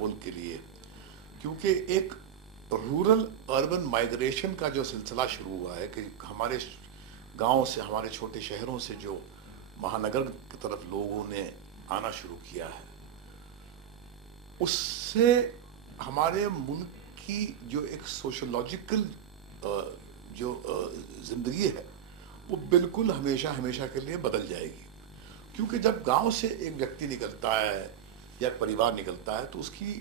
मुल्क के लिए, क्योंकि एक रूरल अर्बन माइग्रेशन का जो सिलसिला शुरू हुआ है कि हमारे गांव से, हमारे छोटे शहरों से जो महानगर की तरफ लोगों ने आना शुरू किया है, उससे हमारे मुल्क की जो एक सोशोलॉजिकल जो जिंदगी है वो बिल्कुल हमेशा हमेशा के लिए बदल जाएगी। क्योंकि जब गांव से एक व्यक्ति निकलता है या परिवार निकलता है तो उसकी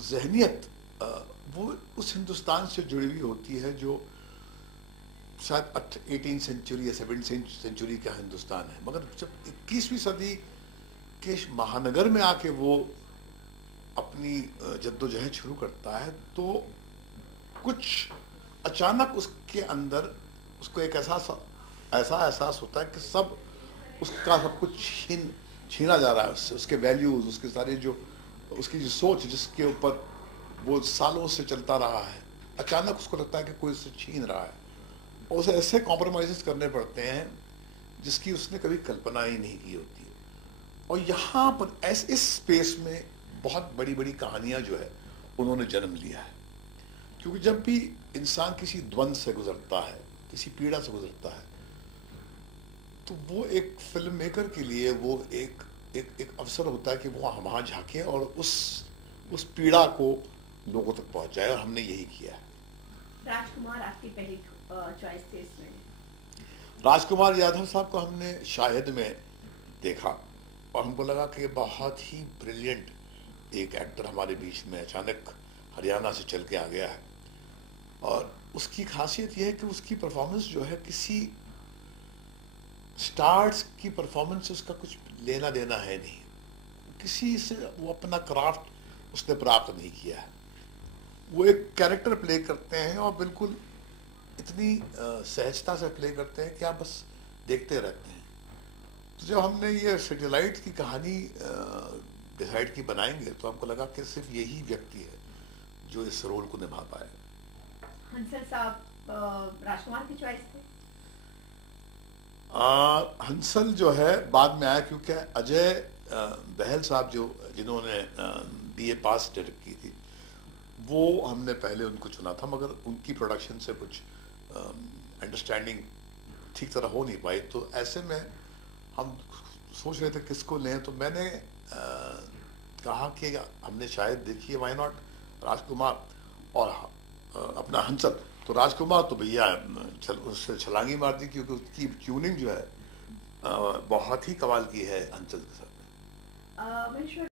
जहनियत वो उस हिंदुस्तान से जुड़ी हुई होती है जो शायद 18वीं सेंचुरी या 17वीं सेंचुरी का हिंदुस्तान है। मगर जब 21वीं सदी के महानगर में आके वो अपनी जद्दोजहद शुरू करता है तो कुछ अचानक उसके अंदर उसको एक ऐसा एहसास होता है कि सब उसका सब कुछ छीना जा रहा है उससे, उसके वैल्यूज, उसके सारे जो उसकी जो सोच जिसके ऊपर वो सालों से चलता रहा है, अचानक उसको लगता है कि कोई उससे छीन रहा है और उसे ऐसे कॉम्प्रोमाइज़ करने पड़ते हैं जिसकी उसने कभी कल्पना ही नहीं की होती। और यहाँ पर इस स्पेस में बहुत बड़ी बड़ी कहानियाँ जो है उन्होंने जन्म लिया है। क्योंकि जब भी इंसान किसी द्वंद्व से गुजरता है, किसी पीड़ा से गुजरता है, तो वो एक फिल्म मेकर के लिए वो एक अवसर होता है कि वो वहाँ झांके और उस पीड़ा को लोगों तक पहुँचाए, और हमने यही किया है। राजकुमार आपकी पहली चॉइस थी इसमें? राजकुमार यादव साहब को हमने शाहिद में देखा और हमको लगा कि बहुत ही ब्रिलियंट एक एक्टर हमारे बीच में अचानक हरियाणा से चल के आ गया है। और उसकी खासियत यह है कि उसकी परफॉर्मेंस जो है किसी स्टार्स की परफॉर्मेंस से उसका कुछ लेना देना है नहीं, किसी से वो अपना क्राफ्ट उसने प्राप्त नहीं किया है। वो एक कैरेक्टर प्ले करते हैं और बिल्कुल इतनी सहजता से प्ले करते हैं कि आप बस देखते रहते हैं। तो जब हमने ये सैटेलाइट की कहानी डिसाइड की बनाएंगे तो हमको लगा कि सिर्फ यही व्यक्ति है जो इस रोल को निभा पाए। हंसल साहब राजकुमार की चॉइस थे? हंसल जो है बाद में आया, क्योंकि अजय बहल साहब जिन्होंने BA पास डायरेक्ट की थी वो हमने पहले उनको चुना था, मगर उनकी प्रोडक्शन से कुछ अंडरस्टैंडिंग ठीक तरह हो नहीं पाई। तो ऐसे में हम सोच रहे थे किसको लें, तो मैंने कहा कि हमने शायद देखी है, व्हाई नॉट राजकुमार और अपना हंसल। तो राजकुमार तो भैया उससे छलांगी मार दी, क्योंकि उसकी ट्यूनिंग जो है बहुत ही कमाल की है हंसल के साथ।